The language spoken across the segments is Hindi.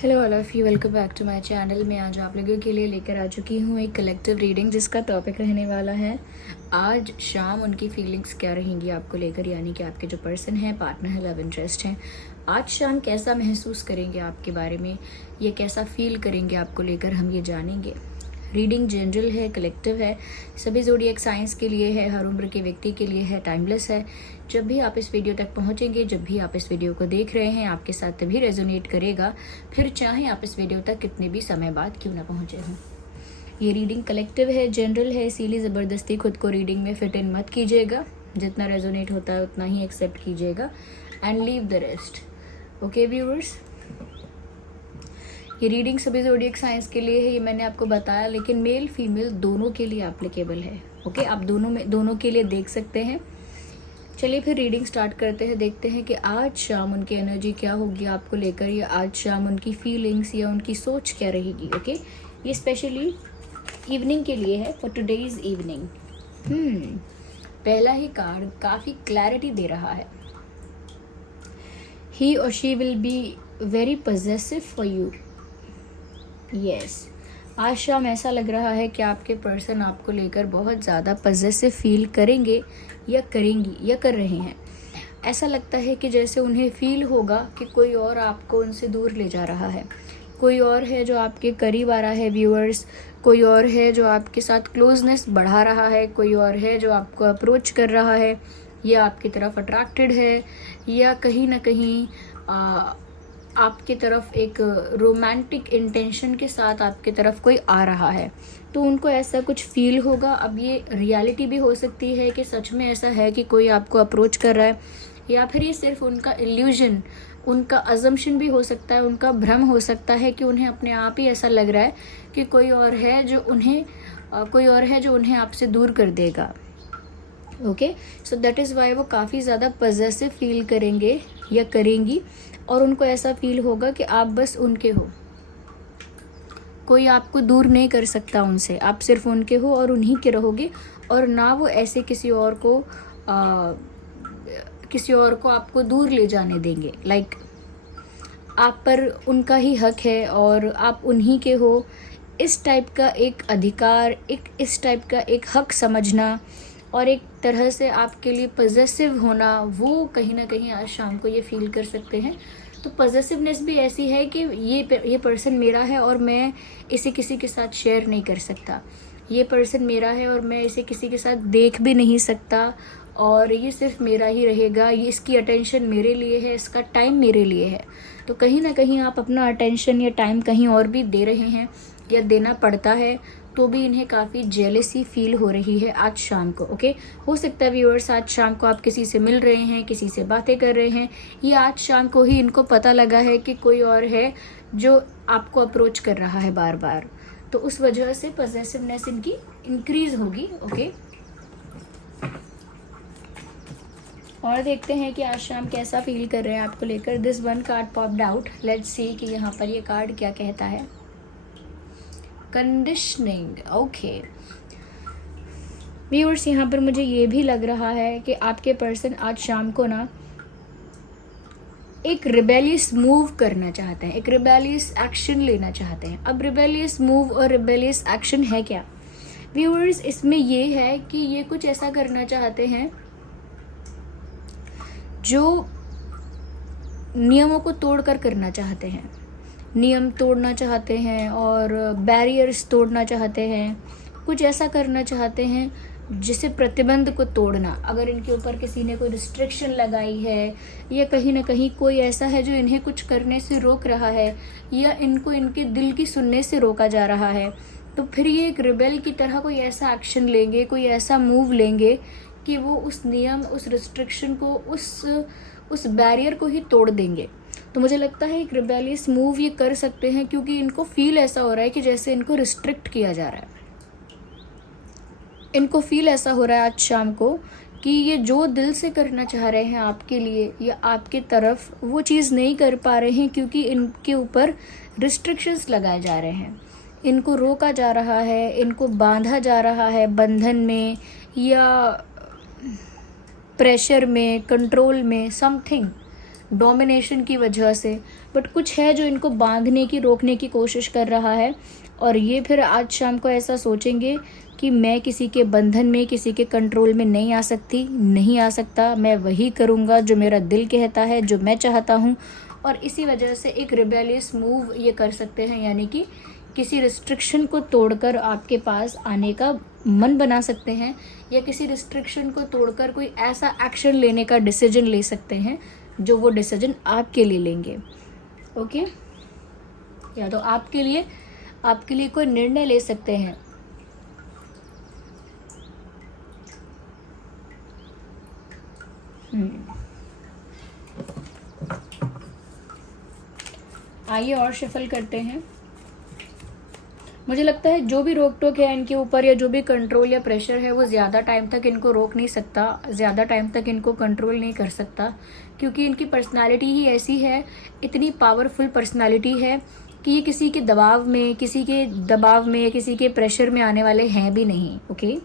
Hello all of you, welcome back to my channel. मैं आज आप लोगों के लिए लेकर आ चुकी हूँ एक कलेक्टिव रीडिंग जिसका टॉपिक रहने वाला है आज शाम उनकी फीलिंग्स क्या रहेंगी आपको लेकर, यानी कि आपके जो पर्सन है, पार्टनर है, लव इंटरेस्ट है, आज शाम कैसा महसूस करेंगे आपके बारे में, ये कैसा फील करेंगे आपको लेकर, हम ये जानेंगे। रीडिंग जनरल है, कलेक्टिव है, सभी ज़ोडिएक साइंस के लिए है, हर उम्र के व्यक्ति के लिए है, टाइमलेस है। जब भी आप इस वीडियो तक पहुंचेंगे, जब भी आप इस वीडियो को देख रहे हैं, आपके साथ तभी रेजोनेट करेगा, फिर चाहे आप इस वीडियो तक कितने भी समय बाद क्यों ना पहुंचे हों। ये रीडिंग कलेक्टिव है, जनरल है, इसीलिए ज़बरदस्ती खुद को रीडिंग में फिट इन मत कीजिएगा। जितना रेजोनेट होता है उतना ही एक्सेप्ट कीजिएगा and leave the rest. Okay viewers, ये रीडिंग सभी ज़ोडिएक साइंस के लिए है, ये मैंने आपको बताया, लेकिन मेल फीमेल दोनों के लिए एप्लीकेबल है। ओके, आप दोनों के लिए देख सकते हैं। चलिए फिर रीडिंग स्टार्ट करते हैं, देखते हैं कि आज शाम उनकी एनर्जी क्या होगी आपको लेकर, या आज शाम उनकी फीलिंग्स या उनकी सोच क्या रहेगी। ओके, ये स्पेशली इवनिंग के लिए है, फॉर टुडेज इवनिंग। पहला ही कार्ड काफ़ी क्लैरिटी दे रहा है। ही और she will be very possessive for you. Yes, आज शाम ऐसा लग रहा है कि आपके पर्सन आपको लेकर बहुत ज़्यादा पॉजेसिव फील करेंगे या करेंगी या कर रहे हैं। ऐसा लगता है कि जैसे उन्हें फील होगा कि कोई और आपको उनसे दूर ले जा रहा है, कोई और है जो आपके करीब आ रहा है व्यूअर्स, कोई और है जो आपके साथ क्लोजनेस बढ़ा रहा है, कोई और है जो आपको अप्रोच कर रहा है या आपकी तरफ अट्रैक्टेड है, या कहीं ना कहीं आपकी तरफ एक रोमांटिक इंटेंशन के साथ आपकी तरफ कोई आ रहा है, तो उनको ऐसा कुछ फील होगा। अब ये रियलिटी भी हो सकती है कि सच में ऐसा है कि कोई आपको अप्रोच कर रहा है, या फिर ये सिर्फ उनका इल्यूजन, उनका अजम्पशन भी हो सकता है, उनका भ्रम हो सकता है कि उन्हें अपने आप ही ऐसा लग रहा है कि कोई और है जो उन्हें आपसे दूर कर देगा। Okay, so that is why वो काफ़ी ज़्यादा पॉजेसिव फील करेंगे या करेंगी, और उनको ऐसा फील होगा कि आप बस उनके हो, कोई आपको दूर नहीं कर सकता उनसे, आप सिर्फ उनके हो और उन्हीं के रहोगे, और ना वो ऐसे किसी और को आपको दूर ले जाने देंगे। लाइक आप पर उनका ही हक है और आप उन्हीं के हो, इस टाइप का एक अधिकार, इस टाइप का एक हक समझना और एक तरह से आपके लिए पॉजेसिव होना, वो कहीं ना कहीं आज शाम को ये फील कर सकते हैं। तो पॉजेसिवनेस भी ऐसी है कि ये पर्सन मेरा है और मैं इसे किसी के साथ शेयर नहीं कर सकता, ये पर्सन मेरा है और मैं इसे किसी के साथ देख भी नहीं सकता, और ये सिर्फ मेरा ही रहेगा, ये इसकी अटेंशन मेरे लिए है, इसका टाइम मेरे लिए है। तो कहीं ना कहीं आप अपना अटेंशन या टाइम कहीं और भी दे रहे हैं या देना पड़ता है, तो भी इन्हें काफ़ी जेलसी फील हो रही है आज शाम को। ओके, हो सकता है व्यूअर्स आज शाम को आप किसी से मिल रहे हैं, किसी से बातें कर रहे हैं, ये आज शाम को ही इनको पता लगा है कि कोई और है जो आपको अप्रोच कर रहा है बार बार, तो उस वजह से पॉजेसिवनेस इनकी इंक्रीज होगी। ओके, और देखते हैं कि आज शाम कैसा फील कर रहे हैं आपको लेकर। This one card popped out, let's see कि यहाँ पर ये कार्ड क्या कहता है। कंडीशनिंग। ओके व्यूअर्स, यहाँ पर मुझे ये भी लग रहा है कि आपके पर्सन आज शाम को ना एक रिबेलियस मूव करना चाहते हैं, एक रिबेलियस एक्शन लेना चाहते हैं। अब रिबेलियस मूव और रिबेलियस एक्शन है क्या व्यूअर्स? इसमें ये है कि ये कुछ ऐसा करना चाहते हैं जो नियमों को तोड़कर करना चाहते हैं, नियम तोड़ना चाहते हैं और बैरियर्स तोड़ना चाहते हैं, कुछ ऐसा करना चाहते हैं जिसे प्रतिबंध को तोड़ना। अगर इनके ऊपर किसी ने कोई रिस्ट्रिक्शन लगाई है, या कहीं ना कहीं कोई ऐसा है जो इन्हें कुछ करने से रोक रहा है, या इनको इनके दिल की सुनने से रोका जा रहा है, तो फिर ये एक रिबेल की तरह कोई ऐसा एक्शन लेंगे, कोई ऐसा मूव लेंगे कि वो उस नियम, उस रिस्ट्रिक्शन को, उस बैरियर को ही तोड़ देंगे। तो मुझे लगता है एक रिबेलियस मूव ये कर सकते हैं, क्योंकि इनको फील ऐसा हो रहा है कि जैसे इनको रिस्ट्रिक्ट किया जा रहा है। इनको फील ऐसा हो रहा है आज शाम को कि ये जो दिल से करना चाह रहे हैं आपके लिए या आपके तरफ, वो चीज़ नहीं कर पा रहे हैं, क्योंकि इनके ऊपर रिस्ट्रिक्शंस लगाए जा रहे हैं, इनको रोका जा रहा है, इनको बांधा जा रहा है बंधन में या प्रेशर में, कंट्रोल में, समथिंग डोमिनेशन की वजह से, बट कुछ है जो इनको बांधने की, रोकने की कोशिश कर रहा है। और ये फिर आज शाम को ऐसा सोचेंगे कि मैं किसी के बंधन में, किसी के कंट्रोल में नहीं आ सकती, नहीं आ सकता, मैं वही करूँगा जो मेरा दिल कहता है, जो मैं चाहता हूँ। और इसी वजह से एक रिबेलियस मूव ये कर सकते हैं, यानी कि किसी रिस्ट्रिक्शन को तोड़कर आपके पास आने का मन बना सकते हैं, या किसी रिस्ट्रिक्शन को तोड़कर कोई ऐसा एक्शन लेने का डिसीजन ले सकते हैं जो वो डिसीजन आपके लिए लेंगे। ओके, या तो आपके लिए कोई निर्णय ले सकते हैं। आइए और शफल करते हैं। मुझे लगता है जो भी रोक टोक है इनके ऊपर, या जो भी कंट्रोल या प्रेशर है, वो ज़्यादा टाइम तक इनको रोक नहीं सकता, ज़्यादा टाइम तक इनको कंट्रोल नहीं कर सकता, क्योंकि इनकी पर्सनालिटी ही ऐसी है, इतनी पावरफुल पर्सनालिटी है कि ये किसी के दबाव में, किसी के प्रेशर में आने वाले हैं भी नहीं। ओके,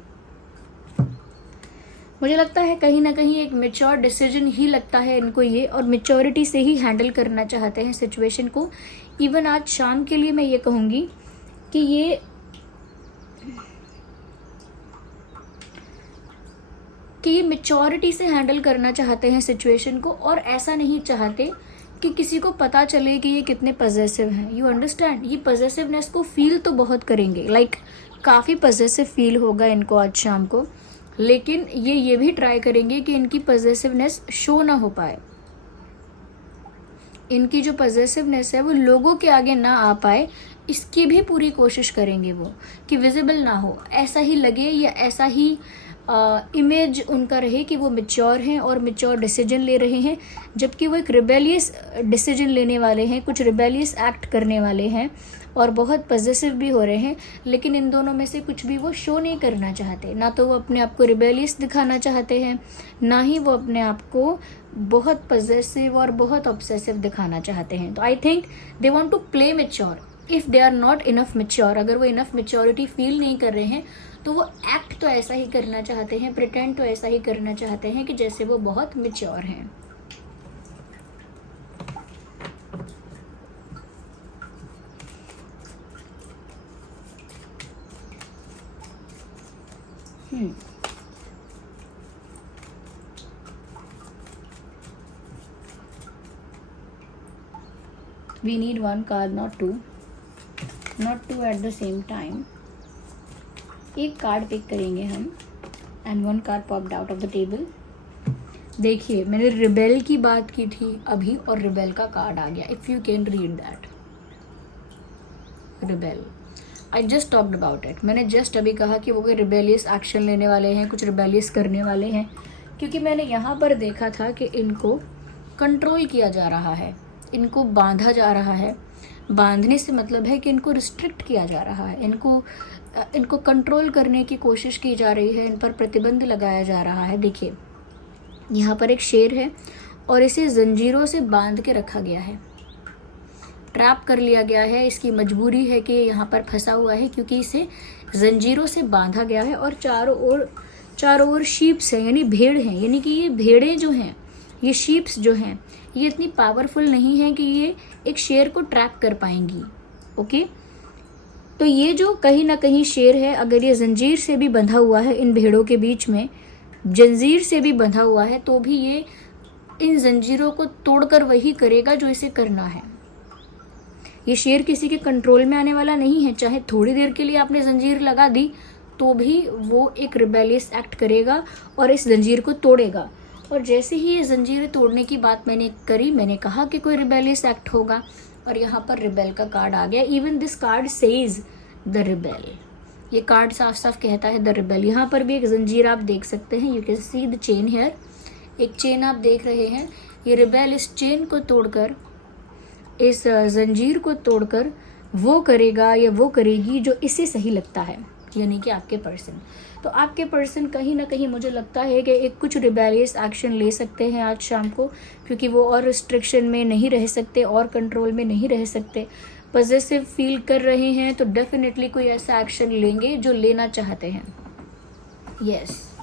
मुझे लगता है कहीं ना कहीं एक मेच्योर डिसीजन ही लगता है इनको ये, और मेच्योरिटी से ही हैंडल करना चाहते हैं सिचुएशन को। इवन आज शाम के लिए मैं ये कहूँगी कि ये मेच्योरिटी से हैंडल करना चाहते हैं सिचुएशन को, और ऐसा नहीं चाहते कि किसी को पता चले कि ये कितने पजेसिव हैं। यू अंडरस्टैंड, ये पजेसिवनेस को फील तो बहुत करेंगे, लाइक काफ़ी पजेसिव फील होगा इनको आज शाम को, लेकिन ये भी ट्राई करेंगे कि इनकी पजेसिवनेस शो ना हो पाए, इनकी जो पजेसिवनेस है वो लोगों के आगे ना आ पाए, इसकी भी पूरी कोशिश करेंगे वो, कि विजिबल ना हो, ऐसा ही लगे या ऐसा ही इमेज उनका रहे कि वो मैच्योर हैं और मैच्योर डिसीजन ले रहे हैं, जबकि वो एक रिबेलियस डिसीजन लेने वाले हैं, कुछ रिबेलियस एक्ट करने वाले हैं और बहुत पजेसिव भी हो रहे हैं। लेकिन इन दोनों में से कुछ भी वो शो नहीं करना चाहते, ना तो वो अपने आप को रिबेलियस दिखाना चाहते हैं, ना ही वो अपने आप को बहुत पजेसिव और बहुत ऑब्सेसिव दिखाना चाहते हैं। तो I think they want to play mature if they are not enough mature. अगर वो इनफ मैच्योरिटी फील नहीं कर रहे हैं तो वो एक्ट तो ऐसा ही करना चाहते हैं, प्रिटेंड तो ऐसा ही करना चाहते हैं कि जैसे वो बहुत मैच्योर हैं। We need one card, not two at the same time. एक कार्ड पिक करेंगे हम, and one card popped out of the table. देखिए, मैंने रिबेल की बात की थी अभी, और रिबेल का कार्ड आ गया। If you can read that, rebel, I just talked about it. मैंने जस्ट अभी कहा कि वो कोई रिबेलियस एक्शन लेने वाले हैं, कुछ रिबेलियस करने वाले हैं, क्योंकि मैंने यहाँ पर देखा था कि इनको कंट्रोल किया जा रहा है, इनको बांधा जा रहा है। बांधने से मतलब है कि इनको रिस्ट्रिक्ट किया जा रहा है, इनको कंट्रोल करने की कोशिश की जा रही है, इन पर प्रतिबंध लगाया जा रहा है। देखिए, यहाँ पर एक शेर है और इसे जंजीरों से बांध के रखा गया है, ट्रैप कर लिया गया है। इसकी मजबूरी है कि यहाँ पर फंसा हुआ है क्योंकि इसे जंजीरों से बांधा गया है, और चारों ओर शीप्स हैं, यानी भेड़ हैं, यानी कि ये भेड़ें जो हैं, ये शीप्स जो हैं, ये इतनी पावरफुल नहीं है कि ये एक शेर को ट्रैप कर पाएंगी। ओके, तो ये जो कहीं ना कहीं शेर है, अगर ये जंजीर से भी बंधा हुआ है, इन भेड़ों के बीच में जंजीर से भी बंधा हुआ है, तो भी ये इन जंजीरों को तोड़कर वही करेगा जो इसे करना है। ये शेर किसी के कंट्रोल में आने वाला नहीं है, चाहे थोड़ी देर के लिए आपने जंजीर लगा दी तो भी वो एक रिबेलियस एक्ट करेगा और इस जंजीर को तोड़ेगा। और जैसे ही ये जंजीरें तोड़ने की बात मैंने करी, मैंने कहा कि कोई रिबेलियस एक्ट होगा, और यहाँ पर रिबेल का कार्ड आ गया। Even this card says the rebel, ये कार्ड साफ साफ कहता है द रिबेल। यहाँ पर भी एक जंजीर आप देख सकते हैं, you can see the chain here, एक चेन आप देख रहे हैं। ये रिबेल इस चेन को तोड़कर, इस जंजीर को तोड़कर वो करेगा या वो करेगी जो इसे सही लगता है, यानी कि आपके पर्सन। तो आपके पर्सन कहीं ना कहीं मुझे लगता है कि एक कुछ रिबेलियस एक्शन ले सकते हैं आज शाम को, क्योंकि वो और रिस्ट्रिक्शन में नहीं रह सकते और कंट्रोल में नहीं रह सकते, पॉजिटिव फील कर रहे हैं, तो डेफिनेटली कोई ऐसा एक्शन लेंगे जो लेना चाहते हैं। यस,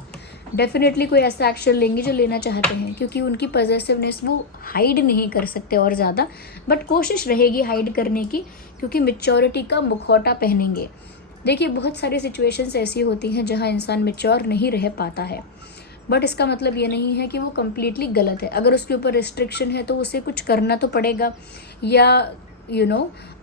डेफिनेटली कोई ऐसा एक्शन लेंगे जो लेना चाहते हैं, क्योंकि उनकी पॉजिटिवनेस वो हाइड नहीं कर सकते और ज़्यादा, बट कोशिश रहेगी हाइड करने की, क्योंकि मेच्योरिटी का मुखौटा पहनेंगे। देखिए बहुत सारी सिचुएशंस ऐसी होती हैं जहां इंसान मेच्योर नहीं रह पाता है, बट इसका मतलब ये नहीं है कि वो कम्प्लीटली गलत है। अगर उसके ऊपर रिस्ट्रिक्शन है तो उसे कुछ करना तो पड़ेगा, या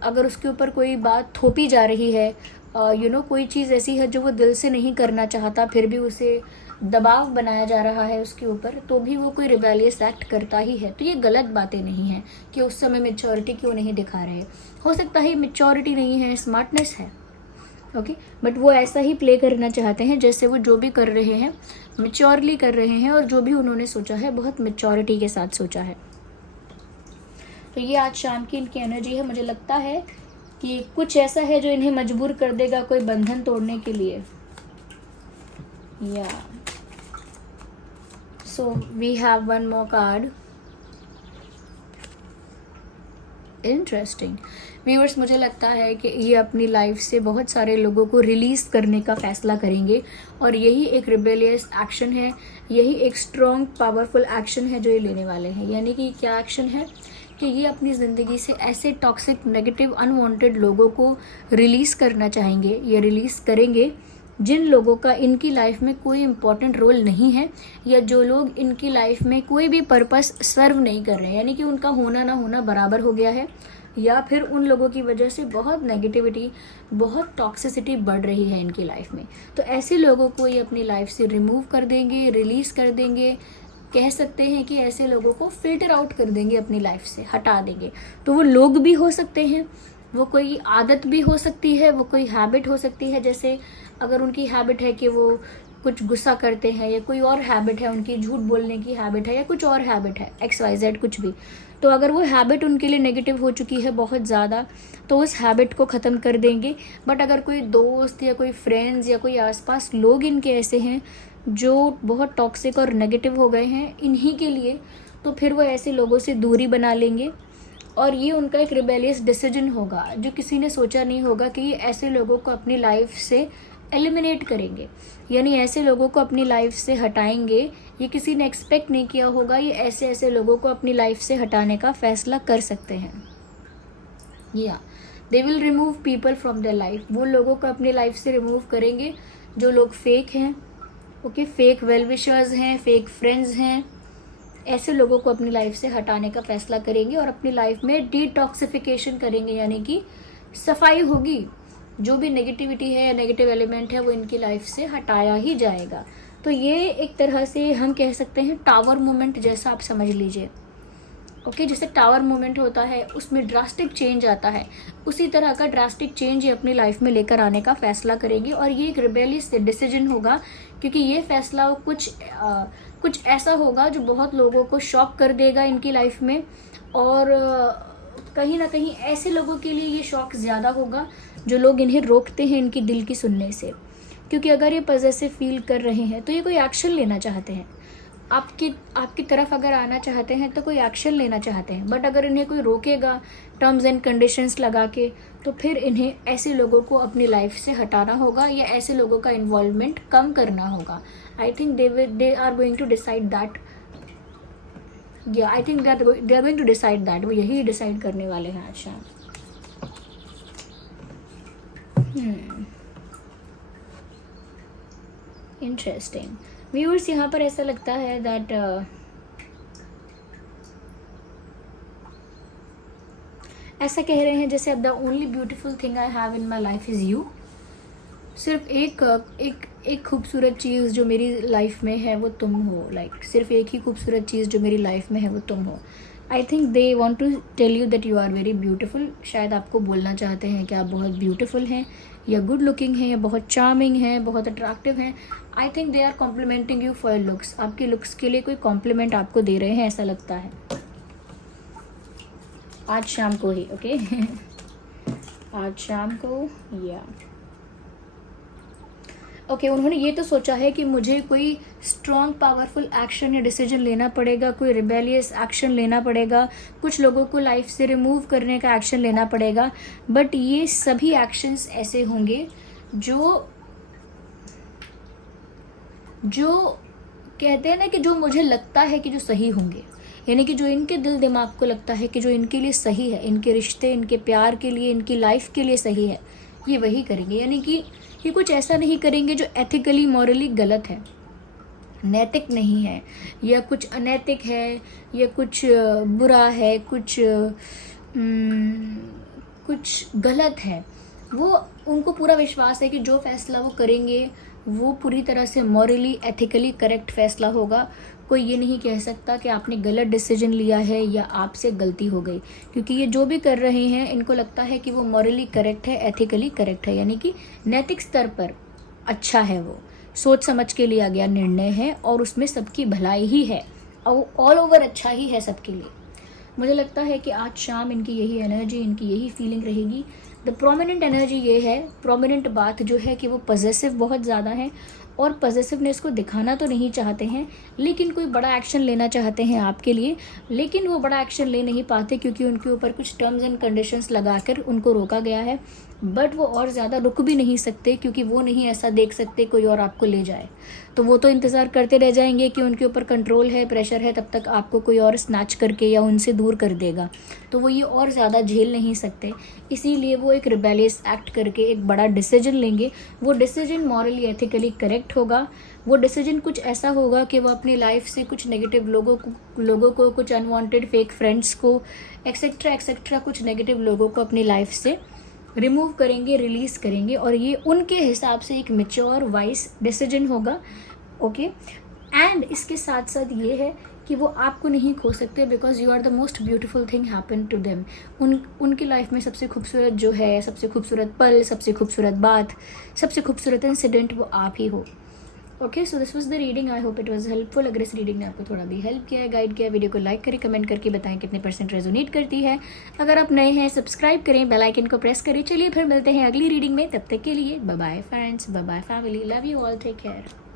अगर उसके ऊपर कोई बात थोपी जा रही है, कोई चीज़ ऐसी है जो वो दिल से नहीं करना चाहता, फिर भी उसे दबाव बनाया जा रहा है उसके ऊपर, तो भी वो कोई रिबेलियस एक्ट करता ही है। तो ये गलत बातें नहीं हैं कि उस समय मेच्योरिटी क्यों नहीं दिखा रहे। हो सकता है मेच्योरिटी नहीं है, स्मार्टनेस है, ओके, बट वो ऐसा ही प्ले करना चाहते हैं जैसे वो जो भी कर रहे हैं मेच्योरली कर रहे हैं, और जो भी उन्होंने सोचा है बहुत मेच्योरिटी के साथ सोचा है। तो ये आज शाम की इनकी एनर्जी है। मुझे लगता है कि कुछ ऐसा है जो इन्हें मजबूर कर देगा कोई बंधन तोड़ने के लिए। या so we have one more card. Interesting viewers, मुझे लगता है कि ये अपनी लाइफ से बहुत सारे लोगों को रिलीज करने का फैसला करेंगे, और यही एक रिबेलियस एक्शन है, यही एक स्ट्रॉन्ग पावरफुल एक्शन है जो ये लेने वाले हैं। यानी कि क्या एक्शन है कि ये अपनी ज़िंदगी से ऐसे टॉक्सिक नेगेटिव अनवांटेड लोगों को रिलीज़ करना चाहेंगे, ये रिलीज़ करेंगे जिन लोगों का इनकी लाइफ में कोई इम्पोर्टेंट रोल नहीं है, या जो लोग इनकी लाइफ में कोई भी पर्पस सर्व नहीं कर रहे हैं, यानी कि उनका होना ना होना बराबर हो गया है, या फिर उन लोगों की वजह से बहुत नेगेटिविटी, बहुत टॉक्सिसिटी बढ़ रही है इनकी लाइफ में। तो ऐसे लोगों को ये अपनी लाइफ से रिमूव कर देंगे, रिलीज़ कर देंगे, कह सकते हैं कि ऐसे लोगों को फिल्टर आउट कर देंगे, अपनी लाइफ से हटा देंगे। तो वो लोग भी हो सकते हैं, वो कोई आदत भी हो सकती है, वो कोई हैबिट हो सकती है। जैसे अगर उनकी हैबिट है कि वो कुछ गुस्सा करते हैं, या कोई और हैबिट है उनकी झूठ बोलने की हैबिट है, या कुछ और हैबिट है XYZ कुछ भी, तो अगर वो हैबिट उनके लिए नेगेटिव हो चुकी है बहुत ज़्यादा, तो उस हैबिट को ख़त्म कर देंगे। बट अगर कोई दोस्त या कोई फ्रेंड्स या कोई आसपास लोग इनके ऐसे हैं जो बहुत टॉक्सिक और नेगेटिव हो गए हैं इन्हीं के लिए, तो फिर वो ऐसे लोगों से दूरी बना लेंगे। और ये उनका एक रिबेलियस डिसीजन होगा जो किसी ने सोचा नहीं होगा कि ये ऐसे लोगों को अपनी लाइफ से एलिमिनेट करेंगे, यानी ऐसे लोगों को अपनी लाइफ से हटाएंगे। ये किसी ने एक्सपेक्ट नहीं किया होगा, ये ऐसे ऐसे लोगों को अपनी लाइफ से हटाने का फैसला कर सकते हैं। या they will remove people from their life, वो लोगों को अपनी लाइफ से रिमूव करेंगे जो लोग फेक हैं, ओके, फेक वेल विशर्स हैं, फेक फ्रेंड्स हैं। ऐसे लोगों को अपनी लाइफ से हटाने का फैसला करेंगे और अपनी लाइफ में डिटॉक्सिफिकेशन करेंगे, यानी कि सफाई होगी। जो भी नेगेटिविटी है या नेगेटिव एलिमेंट है वो इनकी लाइफ से हटाया ही जाएगा। तो ये एक तरह से हम कह सकते हैं टावर मूवमेंट जैसा आप समझ लीजिए, ओके, जैसे टावर मूवमेंट होता है उसमें ड्रास्टिक चेंज आता है, उसी तरह का ड्रास्टिक चेंज ये अपनी लाइफ में लेकर आने का फैसला करेंगे। और ये एक रिबेलियस डिसीजन होगा, क्योंकि ये फैसला कुछ ऐसा होगा जो बहुत लोगों को शॉक कर देगा इनकी लाइफ में, और कहीं ना कहीं ऐसे लोगों के लिए ये शॉक ज़्यादा होगा जो लोग इन्हें रोकते हैं इनकी दिल की सुनने से। क्योंकि अगर ये पॉजिटिव फील कर रहे हैं तो ये कोई एक्शन लेना चाहते हैं, आपकी तरफ अगर आना चाहते हैं तो कोई एक्शन लेना चाहते हैं। बट अगर इन्हें कोई रोकेगा टर्म्स एंड कंडीशंस लगा के, तो फिर इन्हें ऐसे लोगों को अपनी लाइफ से हटाना होगा या ऐसे लोगों का इन्वॉल्वमेंट कम करना होगा। I think they are going to decide that. I think they are going to decide that, वो यही डिसाइड करने वाले हैं आज शाम। इंटरेस्टिंग व्यूअर्स, यहाँ पर ऐसा लगता है दैट ऐसा कह रहे हैं जैसे the only beautiful thing I have in my life is you. सिर्फ एक खूबसूरत चीज़ जो मेरी लाइफ में है वो तुम हो। लाइक सिर्फ एक ही खूबसूरत चीज़ जो मेरी लाइफ में है वो तुम हो। I think they want to tell you that you are very beautiful. शायद आपको बोलना चाहते हैं कि आप बहुत ब्यूटीफुल हैं, या गुड लुकिंग हैं, या बहुत चार्मिंग हैं, बहुत अट्रैक्टिव हैं। I think they are complimenting you for your looks. आपके लुक्स के लिए कोई कॉम्प्लीमेंट आपको दे रहे हैं, ऐसा लगता है आज शाम को ही, ओके आज शाम को। या ओके, उन्होंने ये तो सोचा है कि मुझे कोई स्ट्रॉन्ग पावरफुल एक्शन या डिसीजन लेना पड़ेगा, कोई रिबेलियस एक्शन लेना पड़ेगा, कुछ लोगों को लाइफ से रिमूव करने का एक्शन लेना पड़ेगा। बट ये सभी एक्शंस ऐसे होंगे जो कहते हैं ना कि जो मुझे लगता है कि जो सही होंगे, यानी कि जो इनके दिल दिमाग को लगता है कि जो इनके लिए सही है, इनके रिश्ते, इनके प्यार के लिए, इनकी लाइफ के लिए सही है, ये वही करेंगे। यानी कि ये कुछ ऐसा नहीं करेंगे जो एथिकली मॉरली गलत है, नैतिक नहीं है, या कुछ अनैतिक है, या कुछ बुरा है, कुछ गलत है। वो उनको पूरा विश्वास है कि जो फैसला वो करेंगे वो पूरी तरह से मॉरली एथिकली करेक्ट फैसला होगा। कोई ये नहीं कह सकता कि आपने गलत डिसीजन लिया है या आपसे गलती हो गई, क्योंकि ये जो भी कर रहे हैं इनको लगता है कि वो मॉरली करेक्ट है, एथिकली करेक्ट है, यानी कि नैतिक स्तर पर अच्छा है, वो सोच समझ के लिया गया निर्णय है और उसमें सबकी भलाई ही है और ऑल ओवर अच्छा ही है सबके लिए। मुझे लगता है कि आज शाम इनकी यही एनर्जी, इनकी यही फीलिंग रहेगी। द प्रोमिनेंट एनर्जी ये है, प्रोमिनेंट बात जो है कि वो पॉजिटिव बहुत ज़्यादा है और पॉजिटिवनेस को दिखाना तो नहीं चाहते हैं, लेकिन कोई बड़ा एक्शन लेना चाहते हैं आपके लिए, लेकिन वो बड़ा एक्शन ले नहीं पाते क्योंकि उनके ऊपर कुछ टर्म्स एंड कंडीशंस लगाकर उनको रोका गया है। बट वो और ज़्यादा रुक भी नहीं सकते क्योंकि वो नहीं ऐसा देख सकते कोई और आपको ले जाए, तो वो तो इंतज़ार करते रह जाएंगे कि उनके ऊपर कंट्रोल है, प्रेशर है, तब तक आपको कोई और स्नैच करके या उनसे दूर कर देगा, तो वो ये और ज़्यादा झेल नहीं सकते। इसीलिए वो एक रिबेलियस एक्ट करके एक बड़ा डिसीजन लेंगे। वो डिसीजन मॉरली एथिकली करेक्ट होगा। वो डिसीजन कुछ ऐसा होगा कि वो अपनी लाइफ से कुछ नेगेटिव लोगों को कुछ अनवांटेड फेक फ्रेंड्स को एक्सेट्रा कुछ नेगेटिव लोगों को अपनी लाइफ से रिमूव करेंगे, रिलीज करेंगे, और ये उनके हिसाब से एक मैच्योर वाइज डिसीजन होगा। ओके, एंड इसके साथ साथ ये है कि वो आपको नहीं खो सकते because you are the most beautiful thing happen to them. उनकी लाइफ में सबसे खूबसूरत जो है, सबसे खूबसूरत पल, सबसे खूबसूरत बात, सबसे खूबसूरत इंसिडेंट वो आप ही हो। Okay, so this was the reading. I hope it was helpful. अगर इस रीडिंग ने आपको थोड़ा भी हेल्प किया है, गाइड किया, वीडियो को लाइक करें, कमेंट करके बताएं कितने % रेजोनेट करती है। अगर आप नए हैं सब्सक्राइब करें, बेल आइकन को प्रेस करें। चलिए फिर मिलते हैं अगली रीडिंग में, तब तक के लिए bye bye friends, bye bye family, love you all, take care.